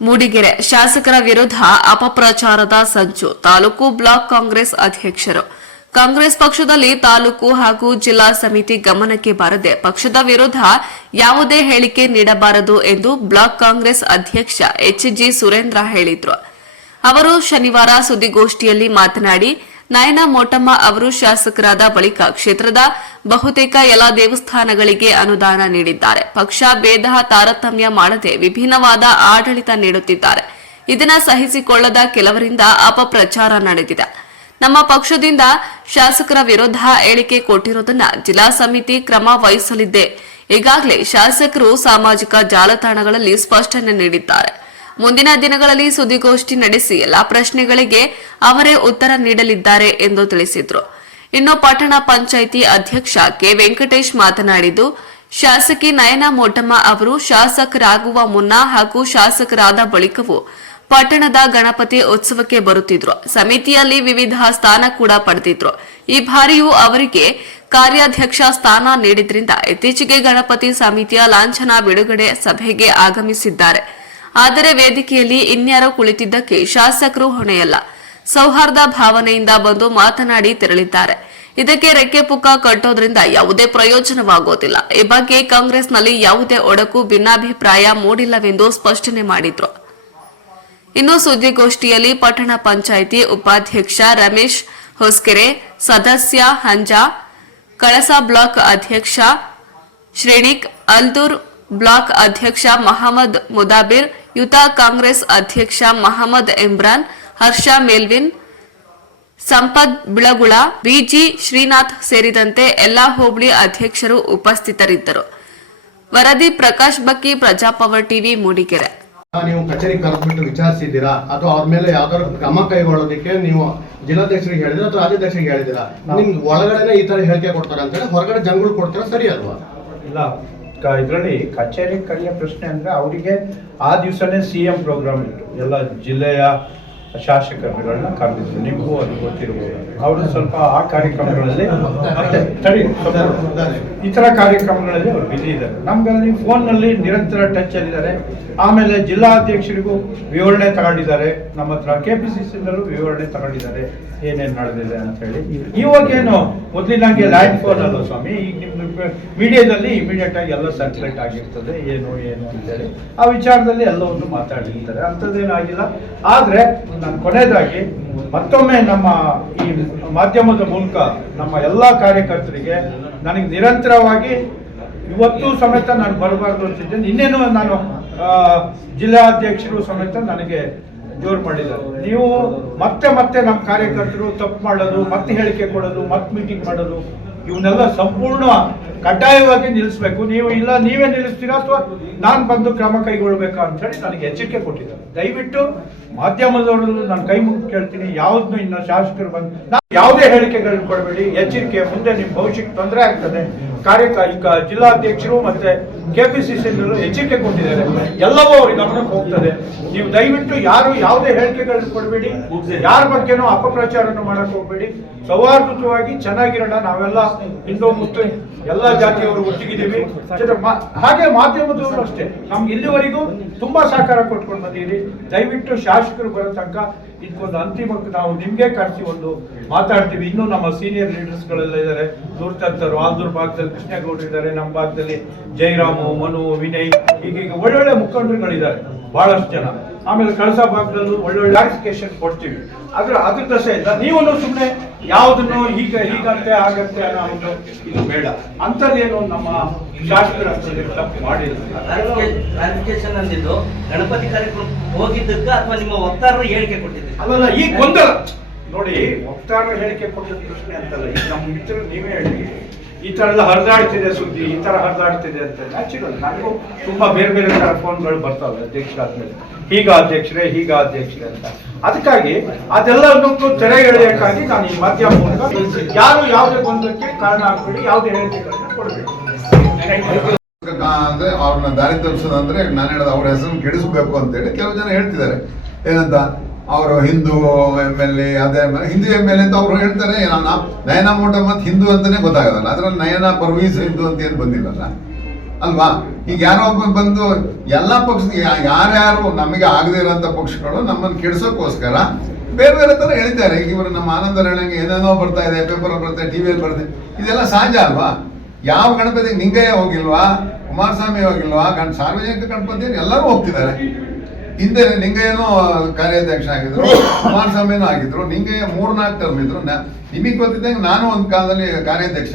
ಮೂಡಿಗೆರೆ ಶಾಸಕರ ವಿರುದ್ಧ ಅಪಪ್ರಚಾರದ ಸಂಚು. ತಾಲೂಕು ಬ್ಲಾಕ್ ಕಾಂಗ್ರೆಸ್ ಅಧ್ಯಕ್ಷರು. ಕಾಂಗ್ರೆಸ್ ಪಕ್ಷದಲ್ಲಿ ತಾಲೂಕು ಹಾಗೂ ಜಿಲ್ಲಾ ಸಮಿತಿ ಗಮನಕ್ಕೆ ಬಾರದೆ ಪಕ್ಷದ ವಿರುದ್ಧ ಯಾವುದೇ ಹೇಳಿಕೆ ನೀಡಬಾರದು ಎಂದು ಬ್ಲಾಕ್ ಕಾಂಗ್ರೆಸ್ ಅಧ್ಯಕ್ಷ ಎಚ್.ಜಿ. ಸುರೇಂದ್ರ ಹೇಳಿದರು. ಅವರು ಶನಿವಾರ ಸುದ್ದಿಗೋಷ್ಠಿಯಲ್ಲಿ ಮಾತನಾಡಿ, ನಯನ ಮೋಟಮ್ಮ ಅವರು ಶಾಸಕರಾದ ಬಳಿಕ ಕ್ಷೇತ್ರದ ಬಹುತೇಕ ಎಲ್ಲ ದೇವಸ್ಥಾನಗಳಿಗೆ ಅನುದಾನ ನೀಡಿದ್ದಾರೆ. ಪಕ್ಷ ಭೇದ ತಾರತಮ್ಯ ಮಾಡದೆ ವಿಭಿನ್ನವಾದ ಆಡಳಿತ ನೀಡುತ್ತಿದ್ದಾರೆ. ಇದನ್ನು ಸಹಿಸಿಕೊಳ್ಳದ ಕೆಲವರಿಂದ ಅಪಪ್ರಚಾರ ನಡೆದಿದೆ. ನಮ್ಮ ಪಕ್ಷದಿಂದ ಶಾಸಕರ ವಿರುದ್ಧ ಹೇಳಿಕೆ ಕೊಟ್ಟಿರುವುದನ್ನು ಜಿಲ್ಲಾ ಸಮಿತಿ ಕ್ರಮ ವಹಿಸಲಿದೆ. ಈಗಾಗಲೇ ಶಾಸಕರು ಸಾಮಾಜಿಕ ಜಾಲತಾಣಗಳಲ್ಲಿ ಸ್ಪಷ್ಟನೆ ನೀಡಿದ್ದಾರೆ. ಮುಂದಿನ ದಿನಗಳಲ್ಲಿ ಸುದ್ದಿಗೋಷ್ಠಿ ನಡೆಸಿ ಎಲ್ಲಾ ಪ್ರಶ್ನೆಗಳಿಗೆ ಅವರೇ ಉತ್ತರ ನೀಡಲಿದ್ದಾರೆ ಎಂದು ತಿಳಿಸಿದರು. ಇನ್ನು ಪಟ್ಟಣ ಪಂಚಾಯಿತಿ ಅಧ್ಯಕ್ಷ ಕೆ. ವೆಂಕಟೇಶ್ ಮಾತನಾಡಿದ್ದು, ಶಾಸಕಿ ನಯನ ಮೋಟಮ್ಮ ಅವರು ಶಾಸಕರಾಗುವ ಮುನ್ನ ಹಾಗೂ ಶಾಸಕರಾದ ಬಳಿಕವೂ ಪಟ್ಟಣದ ಗಣಪತಿ ಉತ್ಸವಕ್ಕೆ ಬರುತ್ತಿದ್ರು. ಸಮಿತಿಯಲ್ಲಿ ವಿವಿಧ ಸ್ಥಾನ ಕೂಡ ಪಡೆದಿದ್ರು. ಈ ಬಾರಿಯೂ ಅವರಿಗೆ ಕಾರ್ಯಾಧ್ಯಕ್ಷ ಸ್ಥಾನ ನೀಡಿದ್ರಿಂದ ಇತ್ತೀಚೆಗೆ ಗಣಪತಿ ಸಮಿತಿಯ ಲಾಂಛನ ಬಿಡುಗಡೆ ಸಭೆಗೆ ಆಗಮಿಸಿದ್ದಾರೆ. ಆದರೆ ವೇದಿಕೆಯಲ್ಲಿ ಇನ್ಯಾರೋ ಕುಳಿತಿದ್ದಕ್ಕೆ ಶಾಸಕರು ಹೊಣೆಯಲ್ಲ. ಸೌಹಾರ್ದ ಭಾವನೆಯಿಂದ ಬಂದು ಮಾತನಾಡಿ ತೆರಳಿದ್ದಾರೆ. ಇದಕ್ಕೆ ರೆಕ್ಕೆ ಪುಕ್ಕ ಕಟ್ಟೋದ್ರಿಂದ ಯಾವುದೇ ಪ್ರಯೋಜನವಾಗೋದಿಲ್ಲ. ಈ ಬಗ್ಗೆ ಕಾಂಗ್ರೆಸ್ನಲ್ಲಿ ಯಾವುದೇ ಒಡಕು ಭಿನ್ನಾಭಿಪ್ರಾಯ ಮೂಡಿಲ್ಲವೆಂದು ಸ್ಪಷ್ಟನೆ ಮಾಡಿದ್ರು. ಇನ್ನು ಸುದ್ದಿಗೋಷ್ಠಿಯಲ್ಲಿ ಪಟ್ಟಣ ಪಂಚಾಯಿತಿ ಉಪಾಧ್ಯಕ್ಷ ರಮೇಶ್ ಹೊಸ್ಕೆರೆ, ಸದಸ್ಯ ಹಂಜಾ, ಕಳಸಾ ಬ್ಲಾಕ್ ಅಧ್ಯಕ್ಷ ಶ್ರೇಣಿಕ್, ಅಲ್ದೂರ್ ಬ್ಲಾಕ್ ಅಧ್ಯಕ್ಷ ಮಹಮ್ಮದ್ ಮುದಾಬಿರ್, ಯುತ ಕಾಂಗ್ರೆಸ್ ಅಧ್ಯಕ್ಷ ಮಹಮ್ಮದ್ ಇಮ್ರಾನ್, ಹರ್ಷ ಮೇಲ್ವಿನ್, ಸಂಪತ್ ಬಿಳಗುಳ, ಬಿಜಿ ಶ್ರೀನಾಥ್ ಸೇರಿದಂತೆ ಎಲ್ಲಾ ಹೋಬಳಿ ಅಧ್ಯಕ್ಷರು ಉಪಸ್ಥಿತರಿದ್ದರು. ವರದಿ ಪ್ರಕಾಶ್ ಬಕ್ಕಿ, ಪ್ರಜಾಪವರ್ ಟಿವಿ, ಮೂಡಿಗೆರೆ. ನೀವು ಕಚೇರಿ ಕರೆದ್ಬಿಟ್ಟು ವಿಚಾರಿಸಿದ್ದೀರಾ ಅಥವಾ ಅವ್ರ ಮೇಲೆ ಯಾವ್ದಾದ್ರು ಕ್ರಮ ಕೈಗೊಳ್ಳೋದಕ್ಕೆ ನೀವು ಜಿಲ್ಲಾಧ್ಯಕ್ಷರಿಗೆ ಹೇಳಿದ್ರೆ ಅಥವಾ ರಾಜ್ಯಾಧ್ಯಕ್ಷರಿಗೆ ಹೇಳಿದ್ದೀರಾ? ನಿಮ್ಗೆ ಒಳಗಡೆನೆ ಈ ತರ ಹೇಳಿಕೆ ಕೊಡ್ತಾರೆ ಅಂತ ಹೇಳಿ ಹೊರಗಡೆ ಜನಗಳು ಕೊಡ್ತಾರೆ, ಸರಿ ಅಲ್ವಾ? ಇಲ್ಲ, ಇದರಲ್ಲಿ ಕಚೇರಿ ಕರೆಯ ಪ್ರಶ್ನೆ ಅಂದ್ರೆ ಅವರಿಗೆ ಆ ದಿವಸನೇ CM ಪ್ರೋಗ್ರಾಮ್ ಇತ್ತು. ಎಲ್ಲ ಜಿಲ್ಲೆಯ ಶಾಸಕರುಗಳನ್ನ ಕರೆದಿದ್ರು. ನಿಮಗೂ ಅದು ಗೊತ್ತಿರಬಹುದು. ಅವರು ಸ್ವಲ್ಪ ಆ ಕಾರ್ಯಕ್ರಮಗಳಲ್ಲಿ ಈ ತರ ಕಾರ್ಯಕ್ರಮಗಳಲ್ಲಿ ಅವರು ಬಿಸಿ ಇದ್ದಾರೆ. ನಮ್ಗಳಲ್ಲಿ ಫೋನ್ನಲ್ಲಿ ನಿರಂತರ ಟಚ್ ಅಲ್ಲಿದ್ದಾರೆ. ಆಮೇಲೆ ಜಿಲ್ಲಾಧ್ಯಕ್ಷರಿಗೂ ವಿವರಣೆ ತಗೊಂಡಿದ್ದಾರೆ. ನಮ್ಮ ಹತ್ರ KPCCನಲ್ಲೂ ವಿವರಣೆ ತಗೊಂಡಿದ್ದಾರೆ ಏನೇನು ನಡೆದಿದೆ ಅಂತ ಹೇಳಿ. ಇವಾಗೇನು ಮೊದಲಿನಂಗೆ ಲ್ಯಾಂಡ್ ಫೋನ್ ಅಲ್ಲ ಸ್ವಾಮಿ, ಈಗ ನಿಮ್ದು ಮೀಡಿಯಾದಲ್ಲಿ ಇಮಿಡಿಯೇಟ್ ಆಗಿ ಎಲ್ಲ ಸರ್ಕ್ಯುಲೇಟ್ ಆಗಿರ್ತದೆ ಏನು ಅಂತೇಳಿ ಆ ವಿಚಾರದಲ್ಲಿ ಎಲ್ಲವನ್ನು ಮಾತಾಡಿರ್ತಾರೆ. ಅಂಥದ್ದೇನಾಗಿಲ್ಲ. ಆದ್ರೆ ನಾನು ಕೊನೆಯದಾಗಿ ಮತ್ತೊಮ್ಮೆ ನಮ್ಮ ಈ ಮಾಧ್ಯಮದ ಮೂಲಕ ನಮ್ಮ ಎಲ್ಲ ಕಾರ್ಯಕರ್ತರಿಗೆ ನನಗೆ ನಿರಂತರವಾಗಿ ಇವತ್ತು ಸಮೇತ ನಾನು ಬರಬಾರ್ದು ಅಂತಿದ್ದೇನೆ. ಇನ್ನೇನು ನಾನು ಜಿಲ್ಲಾಧ್ಯಕ್ಷರು ಸಮೇತ ನನಗೆ ಜೋರು ಮಾಡಿದ್ದಾರೆ. ನೀವು ಮತ್ತೆ ನಮ್ಮ ಕಾರ್ಯಕರ್ತರು ತಪ್ಪು ಮಾಡೋದು, ಮತ್ತೆ ಹೇಳಿಕೆ ಕೊಡೋದು, ಮತ್ತೆ ಮೀಟಿಂಗ್ ಮಾಡೋದು, ಇವನ್ನೆಲ್ಲ ಸಂಪೂರ್ಣ ಕಡ್ಡಾಯವಾಗಿ ನಿಲ್ಲಿಸಬೇಕು. ನೀವು ಇಲ್ಲ ನೀವೇ ನಿಲ್ಲಿಸ್ತೀರಾ ಅಥವಾ ನಾನು ಬಂದು ಕ್ರಮ ಕೈಗೊಳ್ಬೇಕಾ ಅಂತ ಹೇಳಿ ನನಗೆ ಎಚ್ಚರಿಕೆ ಕೊಟ್ಟಿದ್ದಾರೆ. ದಯವಿಟ್ಟು ಮಾಧ್ಯಮದವರು ನಾನು ಕೈ ಮುಗಿದು ಕೇಳ್ತೀನಿ, ಯಾವ್ದನ್ನು ಇನ್ನು ಶಾಸಕರು ಬಂದು ಯಾವುದೇ ಹೇಳಿಕೆಗಳನ್ನ ಕೊಡಬೇಡಿ. ಎಚ್ಚರಿಕೆ, ಮುಂದೆ ನಿಮ್ಮ ಭವಿಷ್ಯಕ್ಕೆ ತೊಂದರೆ ಆಗ್ತದೆ. ಕಾರ್ಯಕಾರಿಕ ಜಿಲ್ಲಾಧ್ಯಕ್ಷರು ಮತ್ತೆ KPCCನಲ್ಲೂ ಎಚ್ಚರಿಕೆ ಕೊಟ್ಟಿದ್ದಾರೆ. ಎಲ್ಲವೂ ಅವ್ರಿಗೆ ಗಮನಕ್ಕೆ ಹೋಗ್ತದೆ. ನೀವು ದಯವಿಟ್ಟು ಯಾರು ಯಾವುದೇ ಹೇಳಿಕೆಗಳನ್ನ ಕೊಡಬೇಡಿ, ಯಾರ ಬಗ್ಗೆನೂ ಅಪಪ್ರಚಾರನ ಮಾಡಕ್ ಹೋಗ್ಬೇಡಿ. ಸೌಹಾರ್ದವಾಗಿ ಚೆನ್ನಾಗಿರೋಣ. ನಾವೆಲ್ಲ ಹಿಂದೂ ಮುಸ್ಲಿಂ ಎಲ್ಲ ಜಾತಿಯವರು ಒಟ್ಟಿಗಿದ್ದೀವಿ. ಹಾಗೆ ಮಾಧ್ಯಮದವರು ಅಷ್ಟೇ ನಮ್ಗೆ ಇಲ್ಲಿವರೆಗೂ ತುಂಬಾ ಸಹಕಾರ ಕೊಟ್ಕೊಂಡು ಬಂದಿದ್ದೀರಿ. ದಯವಿಟ್ಟು ಶಾಸಕರು ಬರೋ ತನಕ ಇದಕ್ಕೊಂದು ಅಂತಿಮ ನಾವು ನಿಮ್ಗೆ ಕರೆಸಿ ಒಂದು ಮಾತಾಡ್ತೀವಿ. ಇನ್ನೂ ನಮ್ಮ ಸೀನಿಯರ್ ಲೀಡರ್ಸ್ ಗಳೆಲ್ಲ ಇದ್ದಾರೆ. ದೂರ್ತಂತರು ಆಲ್ದೂರ್ ಭಾಗದಲ್ಲಿ ಕೃಷ್ಣೇಗೌಡರು ಇದ್ದಾರೆ, ನಮ್ಮ ಭಾಗದಲ್ಲಿ ಜಯರಾಮು, ಮನು, ವಿನಯ್, ಈಗೀಗ ಒಳ್ಳೊಳ್ಳೆ ಮುಖಂಡರುಗಳಿದ್ದಾರೆ ಬಹಳಷ್ಟು ಜನ. ಆಮೇಲೆ ಕಳಸಾ ಭಾಗದಲ್ಲೂ ಒಳ್ಳೊಳ್ಳೆ ಕ್ಲಾರಿಫಿಕೇಶನ್ ಕೊಡ್ತೀವಿ. ಅದ್ರ ದಶೆ ಇಲ್ಲ. ನೀವು ಸುಮ್ಮನೆ ಯಾವುದನ್ನು ಹೀಗಂತೆ ಆಗಂತೆ ಅನ್ನೋ ಒಂದು ಇದು ಬೇಡ. ಅಂಥದ್ದೇನು ನಮ್ಮ ಶಾಸಕರ ತಪ್ಪು ಮಾಡಿಲ್ಲ. ಕ್ಲಾರಿಫಿಕೇಶನ್ ಅಂದಿದ್ದು ಗಣಪತಿ ಕಾರ್ಯಕ್ರಮ ಹೋಗಿದ್ದಕ್ಕ ಅಥವಾ ನಿಮ್ಮ ವಕ್ತಾರರು ಹೇಳಿಕೆ ಕೊಟ್ಟಿದ್ದಾರೆ? ಅಲ್ಲಲ್ಲ, ಈಗ ಗೊಂದಲ ನೋಡಿ. ವಕ್ತಾರರು ಹೇಳಿಕೆ ಕೊಟ್ಟಿದ್ದ ಪ್ರಶ್ನೆ ಅಂತಲ್ಲ. ಈಗ ನಮ್ಮ ಮಿತ್ರರು ನೀವೇ ಹೇಳಿ ಈ ತರ ಎಲ್ಲ ಹರಿದಾಡ್ತಿದೆ ಸುದ್ದಿ, ಈ ತರ ಹರಿದಾಡ್ತಿದೆ ಅಂತ. ನ್ಯಾಚುರಲ್, ನನಗೂ ತುಂಬಾ ಬೇರೆ ತರ ಫೋನ್ಗಳು ಬರ್ತಾವೆ ಅಧ್ಯಕ್ಷರಾದ್ಮೇಲೆ, ಹೀಗ ಅಧ್ಯಕ್ಷರೇ ಅಂತ. ಅದಕ್ಕಾಗಿ ಅದೆಲ್ಲದಕ್ಕೂ ತೆರೆ ಎಳೆಯಕ್ಕಾಗಿ ನಾನು ಈ ಮಾಧ್ಯಮ ಮೂಲಕ ಯಾರು ಯಾವುದೇ ಗೊಂದಲಕ್ಕೆ ಕಾರಣ ಆಗ್ಬೇಡಿ, ಯಾವುದೇ ಹೇಳಿಕೆಗಳನ್ನ ಕೊಡಬೇಡಿ. ಅಂದ್ರೆ ಅವ್ರನ್ನ ದಾರಿ ತಪ್ಪಿಸೋದಂದ್ರೆ ನಾನು ಹೇಳೋದು ಅವ್ರ ಹೆಸರನ್ನು ಕೆಡಿಸಬೇಕು ಅಂತೇಳಿ ಕೆಲವು ಜನ ಹೇಳ್ತಿದ್ದಾರೆ. ಏನಂತ ಅವರು ಹಿಂದೂ MLA, ಅದೇ ಹಿಂದೂ MLA ಅಂತ ಅವ್ರು ಹೇಳ್ತಾರೆ. ನಯನ ಮೋಟಮ್ಮ ಮತ್ತು ಹಿಂದೂ ಅಂತಾನೆ ಗೊತ್ತಾಗೋದಲ್ಲ. ಅದ್ರಲ್ಲಿ ನಯನ ಪರ್ವೀಸ್ ಹಿಂದೂ ಅಂತ ಏನು ಬಂದಿಲ್ಲಲ್ಲ. ಅಲ್ವಾ? ಈಗ ಯಾರೋ ಒಬ್ಬ ಬಂದು ಎಲ್ಲಾ ಪಕ್ಷದ ಯಾರ್ಯಾರು ನಮಗೆ ಆಗದೇ ಇರೋಂಥ ಪಕ್ಷಗಳು ನಮ್ಮನ್ನು ಕೆಡ್ಸೋಕ್ಕೋಸ್ಕರ ಬೇರೆ ಬೇರೆ ತರ ಹೇಳಿದ್ದಾರೆ. ಈಗ ಇವರು ನಮ್ಮ ಆನಂದರ ಹೇಳಂಗೆ ಏನೇನೋ ಬರ್ತಾ ಇದೆ, ಪೇಪರ್ ಬರುತ್ತೆ, ಟಿವಿಯಲ್ಲಿ ಬರುತ್ತೆ, ಇದೆಲ್ಲ ಸಹಜ ಅಲ್ವಾ? ಯಾವ ಗಣಪತಿ ನಿಂಗಯ್ಯ ಹೋಗಿಲ್ವಾ, ಕುಮಾರಸ್ವಾಮಿ ಹೋಗಿಲ್ವಾ, ಸಾರ್ವಜನಿಕ ಗಣಪತಿ ಎಲ್ಲರೂ ಹೋಗ್ತಿದ್ದಾರೆ. ಹಿಂದೆ ನಿಂಗಯ್ಯನೂ ಕಾರ್ಯಾಧ್ಯಕ್ಷ ಆಗಿದ್ರು, ಕುಮಾರಸ್ವಾಮಿನೂ ಆಗಿದ್ರು, ನಿಂಗಯ್ಯ 3-4 ಟರ್ಮ್ ಇದ್ರು. ನಿಮಗೆ ಗೊತ್ತಿದ್ದಂಗೆ ನಾನು ಒಂದು ಕಾಲದಲ್ಲಿ ಕಾರ್ಯಾಧ್ಯಕ್ಷ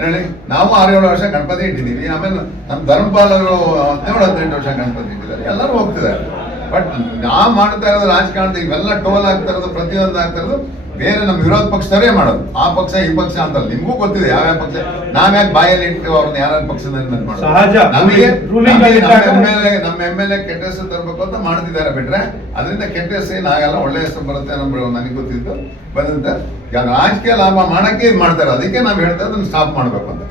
ಹೇಳಿ, ನಾವು 6-7 ವರ್ಷ ಗಣಪತಿ ಇಟ್ಟಿದ್ದೀವಿ. ಆಮೇಲೆ ನಮ್ಮ ಧರ್ಮಪಾಲರು 17-18 ವರ್ಷ ಗಣಪತಿ ಇಟ್ಟಿದ್ದಾರೆ. ಎಲ್ಲರೂ ಹೋಗ್ತಿದ್ದಾರೆ. ಬಟ್ ನಾವು ಮಾಡ್ತಾ ಇರೋದು ರಾಜಕಾರಣದ ಇವೆಲ್ಲ ಟೋಲ್ ಆಗ್ತಾ ಇರೋದು, ಪ್ರತಿಯೊಂದು ಆಗ್ತಾ ಇರೋದು ಬೇರೆ ನಮ್ಮ ವಿರೋಧ ಪಕ್ಷದವರೇ ಮಾಡೋದು. ಆ ಪಕ್ಷ ಈ ಪಕ್ಷ ಅಂತಲ್ಲ, ನಿಮಗೂ ಗೊತ್ತಿದೆ ಯಾವ್ಯಾವ ಪಕ್ಷ. ನಾವ್ಯಾಕೆ ಬಾಯಲ್ಲಿ ಇಟ್ಟು ಅವ್ರನ್ನ ಯಾರ್ಯಾರ ಪಕ್ಷದಲ್ಲಿ ಮಾಡೋದು? ಸಹಜ. ನಮಗೆ ರೂಲಿಂಗ್ ನಮ್ಮ ಎಮ್ ಎಲ್ ಎ ಕೆಟ್ಟ ಹೆಸರು ತರಬೇಕು ಅಂತ ಮಾಡ್ತಿದ್ದಾರೆ ಬಿಟ್ರೆ, ಅದರಿಂದ ಕೆಟ್ಟ ಹೆಸರು ಏನಾಗಲ್ಲ, ಒಳ್ಳೆ ಹೆಸರು ಬರುತ್ತೆ ಅನ್ನೋ ನನಗೆ ಗೊತ್ತಿದ್ದು ಬಂದಂತೆ. ಈಗ ರಾಜಕೀಯ ಲಾಭ ಮಾಡಕ್ಕೆ ಇದು ಮಾಡ್ತಾರೆ. ಅದಕ್ಕೆ ನಾವು ಹೇಳ್ತಾ ಅದನ್ನ ಸ್ಟಾಪ್ ಮಾಡ್ಬೇಕು ಅಂತ.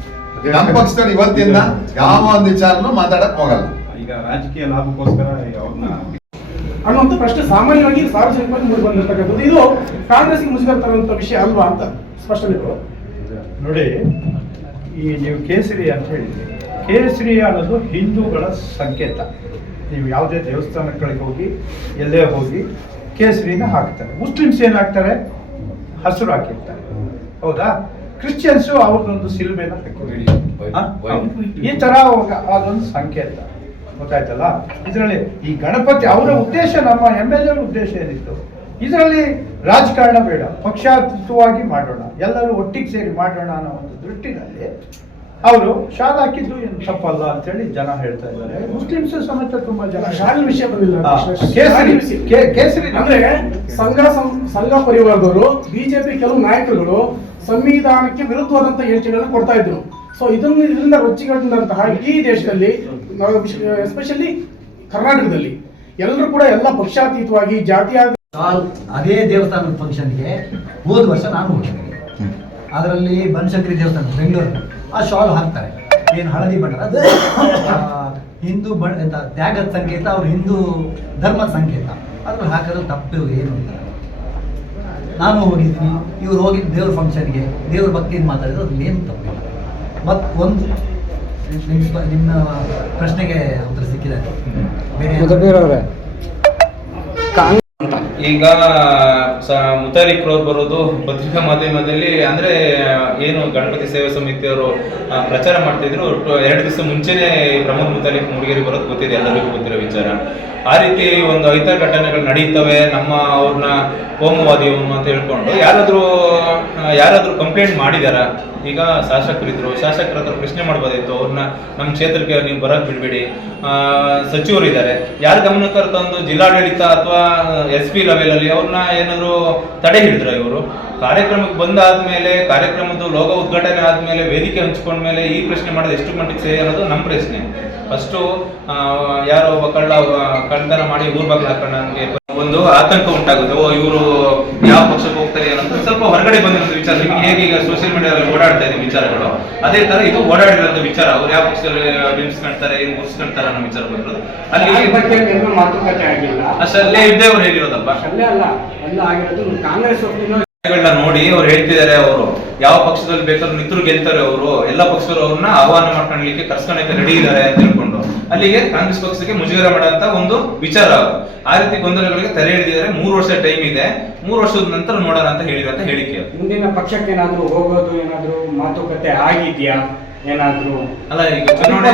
ನಮ್ಮ ಪಕ್ಷದಲ್ಲಿ ಇವತ್ತಿಂದ ಯಾವ ಒಂದು ವಿಚಾರನೂ ಮಾತಾಡಕ್ ಹೋಗಲ್ಲ. ಈಗ ರಾಜಕೀಯ ಲಾಭಕ್ಕೋಸ್ಕರ ಅವ್ರನ್ನ ಅನ್ನುವಂಥ ಪ್ರಶ್ನೆ ಸಾಮಾನ್ಯವಾಗಿ ಸಾರ್ವಜನಿಕವಾಗಿ ಮೂಡಿ ಬಂದಿರ್ತಕ್ಕಂಥದ್ದು. ಇದು ಕಾಂಗ್ರೆಸ್ಗೆ ಮುಜುಗರ ವಿಷಯ ಅಲ್ವಾ ಅಂತ ಸ್ಪಷ್ಟನೆ ನೋಡಿ. ಈ ನೀವು ಕೇಸರಿ ಅಂತ ಹೇಳಿದ್ರಿ, ಕೇಸರಿ ಅನ್ನೋದು ಹಿಂದೂಗಳ ಸಂಕೇತ. ನೀವು ಯಾವುದೇ ದೇವಸ್ಥಾನಗಳಿಗೆ ಹೋಗಿ, ಎಲ್ಲೇ ಹೋಗಿ ಕೇಸರಿನ ಹಾಕ್ತಾರೆ. ಮುಸ್ಲಿಮ್ಸ್ ಏನು ಹಾಕ್ತಾರೆ? ಹಸಿರು ಹಾಕಿರ್ತಾರೆ, ಹೌದಾ? ಕ್ರಿಶ್ಚಿಯನ್ಸು ಅವ್ರದ್ದೊಂದು ಸಿಲುಬೆನ ಹಾಕಿ, ಈ ತರ ಅದೊಂದು ಸಂಕೇತ, ಗೊತ್ತಾಯ್ತಲ್ಲ? ಇದರಲ್ಲಿ ಈ ಗಣಪತಿ ಅವರ ಉದ್ದೇಶ, ನಮ್ಮ MLA ಅವರ ಉದ್ದೇಶ ಏನಿತ್ತು, ಇದರಲ್ಲಿ ರಾಜಕಾರಣ ಬೇಡ, ಪಕ್ಷಾತೀತವಾಗಿ ಮಾಡೋಣ, ಎಲ್ಲರೂ ಒಟ್ಟಿಗೆ ಸೇರಿ ಮಾಡೋಣ ಅನ್ನೋ ಒಂದು ದೃಷ್ಟಿನಲ್ಲಿ ಅವರು ಶಾಲೆ ಹಾಕಿದ್ದು ಏನು ತಪ್ಪಲ್ಲ ಅಂತೇಳಿ ಜನ ಹೇಳ್ತಾ ಇದ್ದಾರೆ. ಮುಸ್ಲಿಮ್ಸ್ ಸಮೇತ ತುಂಬಾ ಜನ ಶಾಲೆ ವಿಷಯ ಬಂದಿಲ್ಲ. ಕೇಸರಿ ಅಂದ್ರೆ ಸಂಘ ಪರಿವಾರದವರು, ಬಿಜೆಪಿ ಕೆಲವು ನಾಯಕರುಗಳು ಸಂವಿಧಾನಕ್ಕೆ ವಿರುದ್ಧವಾದಂತಹ ಹೇಳಿಕೆಗಳನ್ನ ಕೊಡ್ತಾ ಇದ್ರು. ಸೊ ಇದರಿಂದ ರೊಚ್ಚಿಗೊಂಡಂತಹ ಇಡೀ ದೇಶದಲ್ಲಿ, ಎಸ್ಪೆಷಲಿ ಕರ್ನಾಟಕದಲ್ಲಿ ಎಲ್ಲರೂ ಕೂಡ ಎಲ್ಲ ಪಕ್ಷಾತೀತವಾಗಿ ಜಾತಿಯ ಅದೇ ದೇವಸ್ಥಾನದ ಫಂಕ್ಷನ್ಗೆ ಹೋದ ವರ್ಷ ನಾನು ಹೋಗಿದ್ದೆ. ಅದರಲ್ಲಿ ಬನಶಂಕರಿ ದೇವಸ್ಥಾನ ಬೆಂಗಳೂರು, ಆ ಶಾಲ್ ಹಾಕ್ತಾರೆ, ಏನು ಹಳದಿ ಬಣ್ಣ, ಅದು ಹಿಂದೂ ತ್ಯಾಗದ ಸಂಕೇತ, ಅವ್ರ ಹಿಂದೂ ಧರ್ಮದ ಸಂಕೇತ. ಅದ್ರಲ್ಲಿ ಹಾಕೋದು ತಪ್ಪು ಏನು ಇಲ್ಲ. ನಾನು ಹೋಗಿದ್ದೀನಿ, ಇವ್ರು ಹೋಗಿದ್ದು ದೇವ್ರ ಫಂಕ್ಷನ್ಗೆ, ದೇವ್ರ ಭಕ್ತಿಯಿಂದ ಮಾತಾಡಿದ್ರು ಅದ್ರಲ್ಲಿ ಏನು ತಪ್ಪಿಲ್ಲ. ಮತ್ತು ಒಂದು ನಿಮ್ಮ ಪ್ರಶ್ನೆಗೆ ಉತ್ತರ ಸಿಕ್ಕಿದೆ. ಈಗ ಮುತಾಲಿಕ್ರವ್ರು ಬರೋದು ಪತ್ರಿಕಾ ಮಾಧ್ಯಮದಲ್ಲಿ, ಅಂದ್ರೆ ಏನು ಗಣಪತಿ ಸೇವಾ ಸಮಿತಿಯವರು ಪ್ರಚಾರ ಮಾಡ್ತಿದ್ರು. 2 ದಿವಸ ಮುಂಚೆನೆ ಪ್ರಮೋದ್ ಮುತಾಲಿಕ್ ಮೂಡಿಗೆರೆ ಬರೋದು ಗೊತ್ತಿದೆ, ಎಲ್ಲರಿಗೂ ಗೊತ್ತಿರೋ ವಿಚಾರ. ಆ ರೀತಿ ಒಂದು ಅಹಿತ ಘಟನೆಗಳು ನಡೀತವೆ, ನಮ್ಮ ಅವ್ರನ್ನ ಕೋಮುವಾದಿಯವನು ಅಂತ ಹೇಳ್ಕೊಂಡು ಯಾರಾದ್ರೂ ಕಂಪ್ಲೇಂಟ್ ಮಾಡಿದಾರ? ಈಗ ಶಾಸಕರಿದ್ರು, ಶಾಸಕರ ಹತ್ರ ಪ್ರಶ್ನೆ ಮಾಡ್ಬೋದಿತ್ತು, ಅವ್ರನ್ನ ನಮ್ಮ ಕ್ಷೇತ್ರಕ್ಕೆ ನೀವು ಬರೋದು ಬಿಡಬೇಡಿ. ಸಚಿವರಿದ್ದಾರೆ, ಯಾರ ಗಮನಕ್ಕೆ ತಂದು ಜಿಲ್ಲಾಡಳಿತ ಅಥವಾ SP ಲೆವೆಲಲ್ಲಿ ಅವ್ರನ್ನ ಏನಾದ್ರು ತಡೆ ಹಿಡಿದ್ರ? ಇವರು ಕಾರ್ಯಕ್ರಮಕ್ಕೆ ಬಂದಾದ್ಮೇಲೆ, ಕಾರ್ಯಕ್ರಮದ ಲೋಗೋ ಉದ್ಘಾಟನೆ ಆದ್ಮೇಲೆ, ವೇದಿಕೆ ಹಂಚ್ಕೊಂಡ್ಮೇಲೆ ಈ ಪ್ರಶ್ನೆ ಮಾಡೋದು ಎಷ್ಟು ಮಟ್ಟಿಗೆ ಸರಿ ಅನ್ನೋದು ನಮ್ಮ ಪ್ರಶ್ನೆ. ಫಸ್ಟು ಯಾರೋ ಒಬ್ಬ ಕಳ್ಳತನ ಮಾಡಿ ಊರ್ ಬಾಗಿಲು ಹಾಕೋಣ, ನಮಗೆ ಒಂದು ಆತಂಕ ಉಂಟಾಗುತ್ತೆ. ಇವರು ಯಾವ ಪಕ್ಷಕ್ಕೆ ಹೋಗ್ತಾರೆ ಅನ್ನೋದು ಸ್ವಲ್ಪ ಹೊರಗಡೆ ಬಂದಿರೋ ವಿಚಾರ. ನಿಮಗೆ ಹೇಗೆ ಈಗ ಸೋಷಿಯಲ್ ಮೀಡಿಯಾದಲ್ಲಿ ಓಡಾಡ್ತಾ ಇದೆ ವಿಚಾರಗಳು, ಅದೇ ತರ ಇದು ಓಡಾಡಿರೋ ವಿಚಾರ. ಅವ್ರು ಯಾವ ಪಕ್ಷದಲ್ಲಿ ಬಿಂಬಿಸ್ಕೊಂತಾರೆ, ಏನು ಮುಗಿಸ್ಕೊಂತಾರೆ ಅನ್ನೋ ವಿಚಾರ ಬಂದಿರೋದು. ಅಲ್ಲಿ ಮಾತುಕತೆ ಆಗಿಲ್ಲ, ಅಷ್ಟಲ್ಲೇ ಇದ್ದೇ ಅವ್ರು ಹೇಳಿರೋದಪ್ಪ. ಅಲ್ಲೇ ಅಲ್ಲ, ಎಲ್ಲ ಆಗಿರೋದು ಕಾಂಗ್ರೆಸ್ ನೋಡಿ ಅವ್ರು ಹೇಳ್ತಿದ್ದಾರೆ, ಅವರು ಯಾವ ಪಕ್ಷದಲ್ಲಿ ಬೇಕಾದ್ರೂ ನಿಂತರು ಗೆಲ್ತಾರೆ, ಅವರು ಎಲ್ಲ ಪಕ್ಷದವರು ಅವ್ರನ್ನ ಆಹ್ವಾನ ಮಾಡ್ಕೊಳ್ಳಿಕ್ಕೆ ಕರ್ಸ್ಕೊಳಕ್ಕೆ ರೆಡಿ ಇದ್ದಾರೆ ಅಂತ ಹೇಳ್ಕೊಂಡು ಅಲ್ಲಿಗೆ ಕಾಂಗ್ರೆಸ್ ಪಕ್ಷಕ್ಕೆ ಮುಜುಗರ ಮಾಡಂತ ಒಂದು ವಿಚಾರ. ಆ ರೀತಿ ಗೊಂದಲಗಳಿಗೆ ತೆರೆ ಹಿಡಿದಿದ್ದಾರೆ. 3 ವರ್ಷ ಟೈಮ್ ಇದೆ, 3 ವರ್ಷದ ನಂತರ ನೋಡೋಣ ಅಂತ ಹೇಳಿರಂತ ಹೇಳಿಕೆ. ಮುಂದಿನ ಪಕ್ಷಕ್ಕೆ ಏನಾದ್ರು ಹೋಗೋದು, ಏನಾದ್ರು ಮಾತುಕತೆ ಆಗಿದ್ಯಾ? ಏನಾದ್ರು ಅಲ್ಲ, ಈಗ ಚುನಾವಣೆ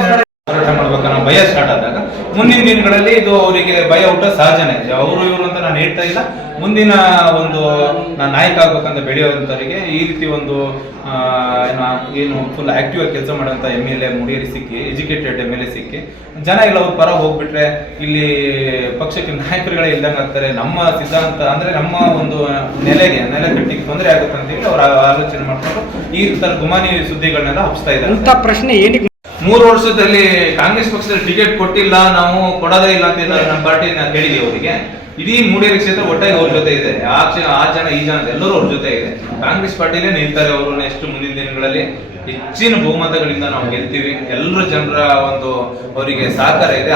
ಹೋರಾಟ ಮಾಡ್ಬೇಕನ್ನೋ ಭಯ ಸ್ಟಾರ್ಟ್ ಆದಾಗ ಮುಂದಿನ ದಿನಗಳಲ್ಲಿ ಇದು ಅವರಿಗೆ ಭಯ ಹುಟ್ಟ ಸಹಜನೇ. ಅವರು ಇವರು ಅಂತ ನಾನು ಹೇಳ್ತಾ ಇಲ್ಲ. ಮುಂದಿನ ಒಂದು ನಾನು ನಾಯಕ ಆಗ್ಬೇಕಂತ ಬೆಳೆಯುವಂತವರಿಗೆ ಈ ರೀತಿ ಒಂದು ಏನು ಫುಲ್ ಆಕ್ಟಿವ್ ಆಗಿ ಕೆಲಸ ಮಾಡುವಂತ MLA ಮೂಡಿಗೆರೆ ಸಿಕ್ಕಿ, ಎಜುಕೇಟೆಡ್ MLA ಸಿಕ್ಕಿ, ಜನ ಎಲ್ಲ ಅವ್ರ ಪರ ಹೋಗ್ಬಿಟ್ರೆ ಇಲ್ಲಿ ಪಕ್ಷಕ್ಕೆ ನಾಯಕರುಗಳೇ ಇಲ್ದಂಗೆ ಆಗ್ತಾರೆ. ನಮ್ಮ ಸಿದ್ಧಾಂತ ಅಂದ್ರೆ ನಮ್ಮ ಒಂದು ನೆಲೆ ಕಟ್ಟಿಗೆ ತೊಂದರೆ ಆಗುತ್ತೆ ಅಂತ ಹೇಳಿ ಅವ್ರ ಆಲೋಚನೆ ಮಾಡ್ಕೊಂಡು ಈ ತರ ಗುಮಾನಿ ಸುದ್ದಿಗಳನ್ನೆಲ್ಲ ಹಬ್ಸ್ತಾ ಇದ್ದಾರೆ. ಪ್ರಶ್ನೆ ಏನಕ್ಕೆ 3 ವರ್ಷದಲ್ಲಿ ಕಾಂಗ್ರೆಸ್ ಪಕ್ಷದಲ್ಲಿ ಟಿಕೆಟ್ ಕೊಟ್ಟಿಲ್ಲ, ನಾವು ಕೊಡೋದೇ ಇಲ್ಲ ಅಂತ ನಮ್ಮ ಪಾರ್ಟಿ ಹೇಳಿದೀವಿ ಅವರಿಗೆ. ಇಡೀ ಮೂಡಿಗೆರೆ ಕ್ಷೇತ್ರ ಒಟ್ಟಾಗಿ ಅವ್ರ ಜೊತೆ ಇದೆ. ಆ ಜನ ಈ ಜನ ಎಲ್ಲರೂ ಅವ್ರ ಜೊತೆ ಇದೆ. ಕಾಂಗ್ರೆಸ್ ಪಾರ್ಟಿಲೇ ನಿಲ್ತಾರೆ ಅವರು. ನೆಕ್ಸ್ಟ್ ಮುಂದಿನ ದಿನಗಳಲ್ಲಿ ಹೆಚ್ಚಿನ ಬಹುಮತಗಳಿಂದ ನಾವು ಗೆಲ್ತೀವಿ. ಎಲ್ಲರೂ ಜನರ ಒಂದು ಅವರಿಗೆ ಸಹಕಾರ ಇದೆ.